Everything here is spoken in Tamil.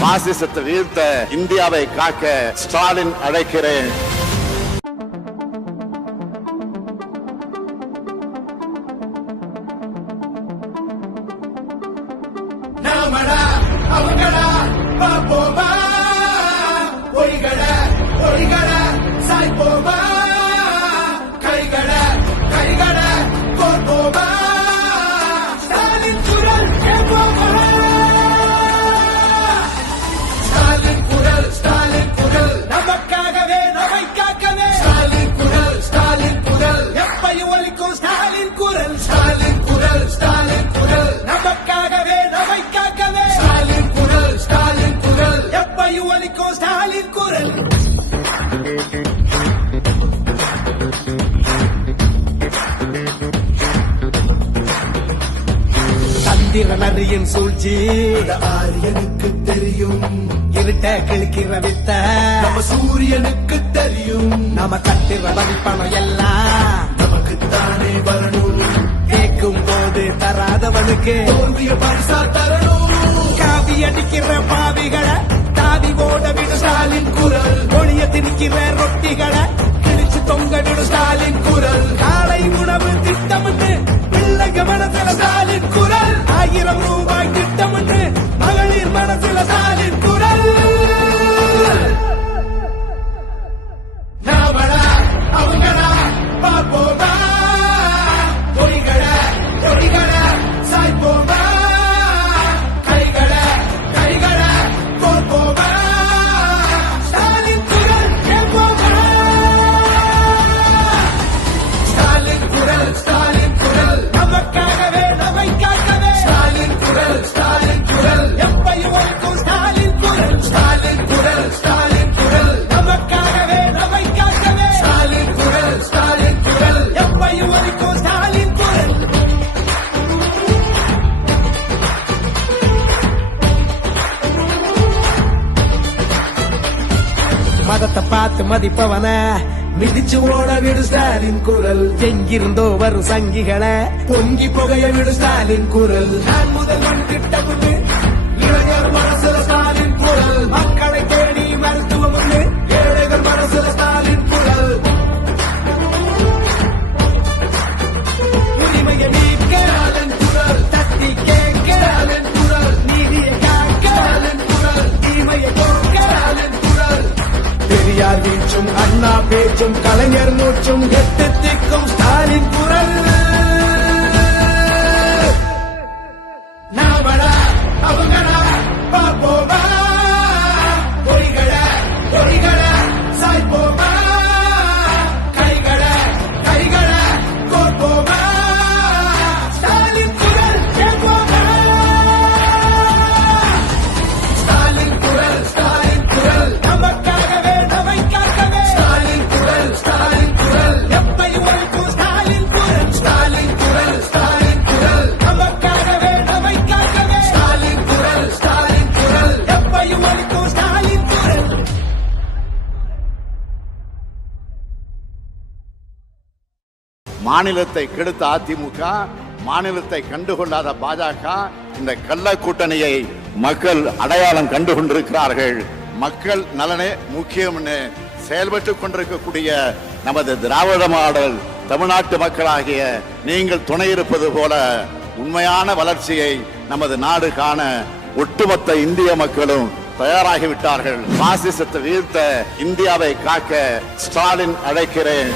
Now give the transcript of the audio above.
பாசிசத்தை வீழ்த்த இந்தியாவை காக்க ஸ்டாலின் அழைக்கிறேன். தந்திரனரியின் சூழ்ச்சி ஆரியனுக்கு தெரியும், இருட்ட கிழக்கிற வித்த நம்ம சூரியனுக்கு தெரியும். நம்ம கட்டுற மதிப்பணம் எல்லாம் நமக்குத்தானே வரணும், கேட்கும் போது தராதவனுக்கு தோல்விய பரிசா தரணும். காவி அடிக்கிற பாவிகளை தாவி ஓட விடு ஸ்டாலின் குரல், ஒளிய திணிக்கிற ரொட்டிகளை கிழிச்சு தொங்க விடு ஸ்டாலின் குரல், காலை உணவு திட்டமிட்டு பிள்ளைங்க மனசுல ஸ்டாலின் குரல், 1000 ரூபாய் திட்டமிட்டு மகளிர் மனசுல ஸ்டாலின் குரல். நாமடா அவங்கடா பாப்போமா, பொடிகளை பொடிகளை சாய்ப்போமா, கைகளை கைகளை கோர்ப்போமா, ஸ்டாலின் குரல் கேட்போமா, ஸ்டாலின் குரல் ஸ்டாலின் குரல், நமக்காகவே நம்மை காக்கவே ஸ்டாலின் குரல் ஸ்டாலின் குரல், எப்பையும் ஒழிக்கும் ஸ்டாலின் குரல், ஸ்டாலின் குரல் ஸ்டாலின் குரல், நமக்காகவே நம்மை காக்கவே ஸ்டாலின் குரல் ஸ்டாலின் குரல். எப்பையும் ஒழிக்கும் ஸ்டாலின் குரல். மதத்தை பார்த்து மதிப்பவன மிதிச்சு ஓட விடு ஸ்டாலின் குரல், எங்கிருந்தோ வரும் சங்கிகளை பொங்கி புகைய விடு ஸ்டாலின் குரல், நான் முதல்வன் திட்டமுன்னு இளைஞர் மனசுல ஸ்டாலின் குரல், மக்களை தேடி மருத்துவம் ஒன்று ஏழைகள் மனசுல ஸ்டாலின் குரல், உரிமையை நீக்க ஸ்டாலின் குரல் தட்டி கேட்க ஸ்டாலின் குரல், நீதியை காக்க ஸ்டாலின் குரல் தீமையை போக்க ஸ்டாலின் குரல். பெரியார் வீச்சும் அண்ணா பேச்சும் கலைஞர் மூச்சும் எட்டு திக்கும் ஸ்டாலின் குரல். நாமடா அவங்கடா பாப்போமா, பொடிகளை பொடிகளை சாய்ப்போமா, கைகளை கைகளை கோர்ப்போமா, ஸ்டாலின் குரல் கேட்போமா, ஸ்டாலின் குரல் ஸ்டாலின் குரல், நமக்காகவே நம்மை காக்கவே ஸ்டாலின் குரல் ஸ்டாலின் குரல், எப்பையும் ஒழிக்கும் ஸ்டாலின் குரல், ஸ்டாலின் குரல் ஸ்டாலின் குரல், நமக்காகவே நம்மை காக்கவே ஸ்டாலின் குரல் ஸ்டாலின் குரல். எப்பையும் ஒழிக்கும் ஸ்டாலின் குரல். மாநிலத்தை கெடுத்த அதிமுக, மாநிலத்தை கண்டுகொள்ளாத பாஜக, இந்த கள்ள கூட்டணியை மக்கள் அடையாளம் கண்டு கொண்டிருக்கிறார்கள். மக்கள் நலனே முக்கியம்னு செயல்பட்டுக் கொண்டிருக்கக்கூடிய நமது திராவிட மாடல் தமிழ்நாட்டு மக்களாகிய நீங்கள் துணை இருப்பது போல உண்மையான வளர்ச்சியை நமது நாடு காண ஒட்டுமொத்த இந்திய மக்களும் தயாராகிவிட்டார்கள். பாசிசத்தை வீழ்த்த இந்தியாவை காக்க ஸ்டாலின் அழைக்கிறேன்.